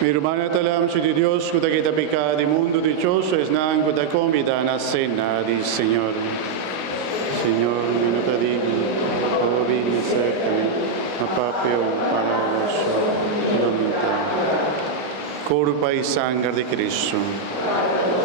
Mi hermana talam si di Dios kuda kita pika di mundo dichoso es nan kuda convida na cena di Señor. Señor, minuta digno, o vini cercami, ma papio paraloso, nomita. Corpo e sangue di Cristo.